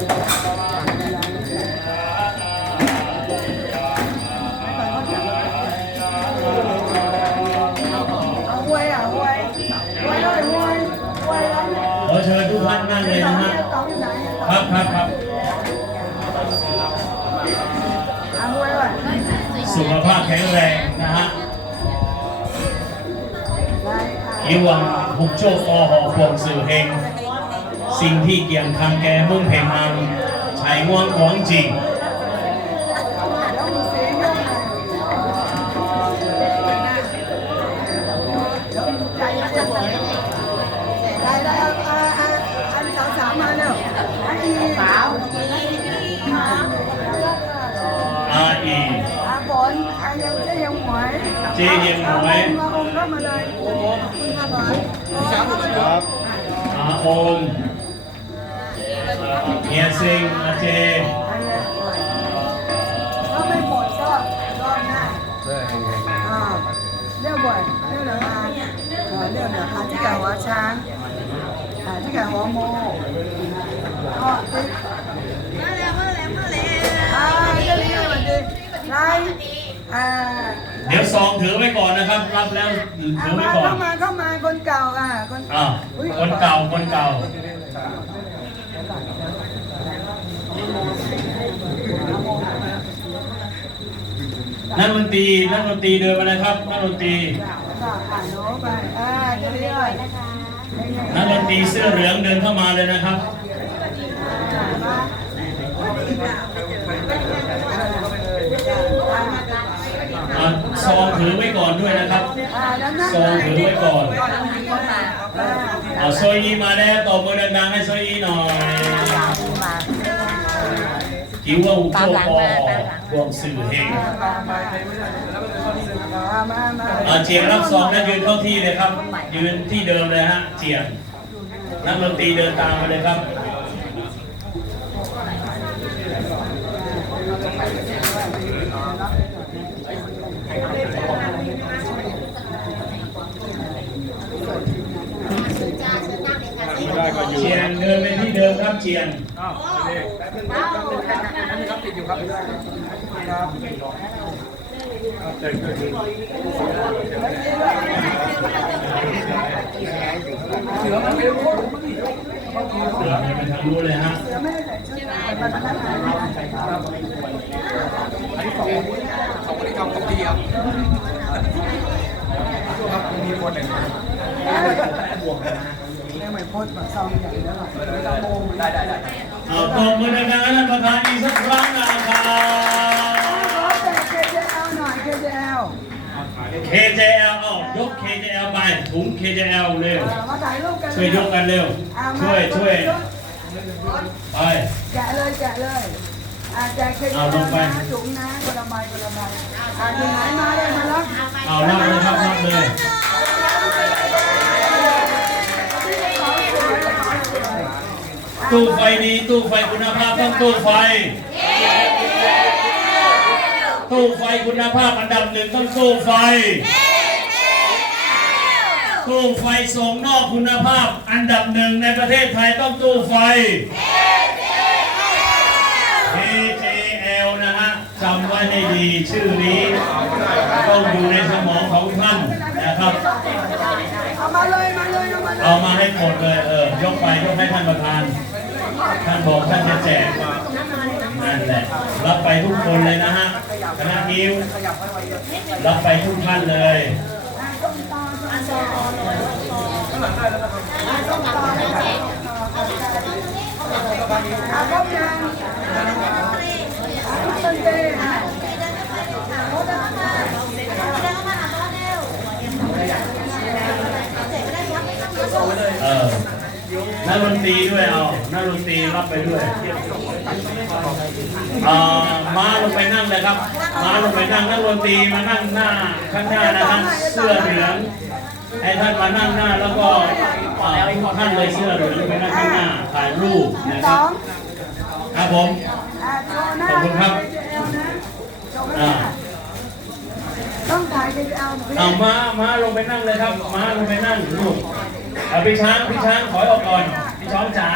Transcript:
ขอเชิญทุกท่านนั่งเลยตอนะงฮะเนี่ยตองอยู่ไหนอะครับครับครับเอาหวยว่ะสุขภาพแข็งแรงนะฮะได้อะอีวังหุกโชคอหอพวงสื่อเฮง สิ่งที่เกี่ยงคำแกมุ่งเพลงมังใช้ง่วงของจริงเสียงยังไงแล้วมีใจยังจะบอกได้ได้เอาเอาเอาอันสาวสามมาเร็วอันนี้สาวอาฝนอายังเจยังหวยเจยังหวยมาองค์เข้ามาเลยคุณค่ะบอครับอาโอม เฮียซิงอาเจถ้าไม่หมดก็รอบหน้าได้แห่งอ่าเรียกบ่อยเรียกเหนืออาเออเรียกเหนืออาที่แก่หัวช้างอ่าที่แก่หัวโมก็ติ๊กมาแล้วมาแล้วมาแล้วอ่าเรื่องนี้มันดีไรอ่าเดี๋ยวซองถือไว้ก่อนนะครับ รับแล้วถือไว้มาก่อนเข้ามาเข้ามาคนเก่าอะคนอ่าคนเก่าคนเก่า นักดนตรีนักดนตรีเดินมาเลยครับนักดนตรีนักดนตรีเสื้อเหลืองเดินเข้ามาเลยนะครับซองถือไว้ก่อนด้วยนะครับซองถือไว้ก่อน เอาโซยีมาแล้วตบมือดังๆให้โซยีหน่อยคิดว่าหุบโชคปอรวมสื่อเฮงมามามาอ่าเจียงรับซองแล้วยืนเข้าที่เลยครับ ยืนที่เดิมเลยฮะ เจียงนักดนตรีเดินตามมาเลยครับ ได้ก็อยู่ เจียงเดินไปที่ เดิมครับเจียงอ้าวเลขแป๊บนึงแป๊บนึงอันนี้ครับติดอยู่ครับครับเจอกันเสือมันไม่รู้เดินไปทางนู้เลยฮะไม่ได้ใส่ชุดมาทำอะไรอันนี้ของของบริกรรมของดีครับครับมีคนหนึ่งไม่ ไม่พ้นแบบซองใหญ่แล้วหรอกไม่ต้องโมงได้ได้ได้เอาตบมือดังๆให้ท่านประธานอีกสักครั้งนะครับขอแต่ KJL หน่อย KJL KJL เอายก KJL ไปถุง KJL เร็ว มาถ่ายรูปกันช่วยยกกันเร็ว ช่วยช่วยไปแกะเลยแกะเลยอาแจก KJL เอาลงไปนะถุงนะคนละใบคนละใบอ่าที่ไหนมาเลยมาแล้วเอารับเลยครับรับเลย ตู้ไฟดีตู้ไฟคุณภาพต้องตู้ไฟ ตู้ไฟคุณภาพอันดับหนึ่งต้องตู้ไฟ ตู้ไฟส่งนอกคุณภาพอันดับหนึ่งในประเทศไทยต้องตู้ไฟ KJL นะฮะจำไว้ให้ดีชื่อนี้ต้องอยู่ในสมองของท่านนะครับเอามาเลยมาเลยเอามาเลยเอามาให้หมดเลยเออยกไปยกให้ท่านประธาน ท่านบอกท่านจะแจกนั่นแหละรับไปทุกคนเลยนะฮะคณะนิ้วรับไปทุกท่านเลยอาครบยังอาต้นเต้อะ เออนักดน ตรีด้วยเอานักดนตรีรับไปด้วยอ่อมาลงไปนั่งเลยครับ มาลงไปนั่งนักดนตรีมานั่งหน้าข้างหน้านะฮะเสื้อเหลืองให้ท่านมานั่งหน้าแล้วก็ท่านเลยเสื้อเหลืองไปนั่งข้างหน้าถ่ายรูปนะครับครับผมขอบคุณครับอ่าน้าต้องถ่าย KJL หนูเอามามาลงไปนั่งเลยครับ มาลงไปนั่งลูกพี่ช้างพี่ช้างขอออกก่อน พร้องจ๋า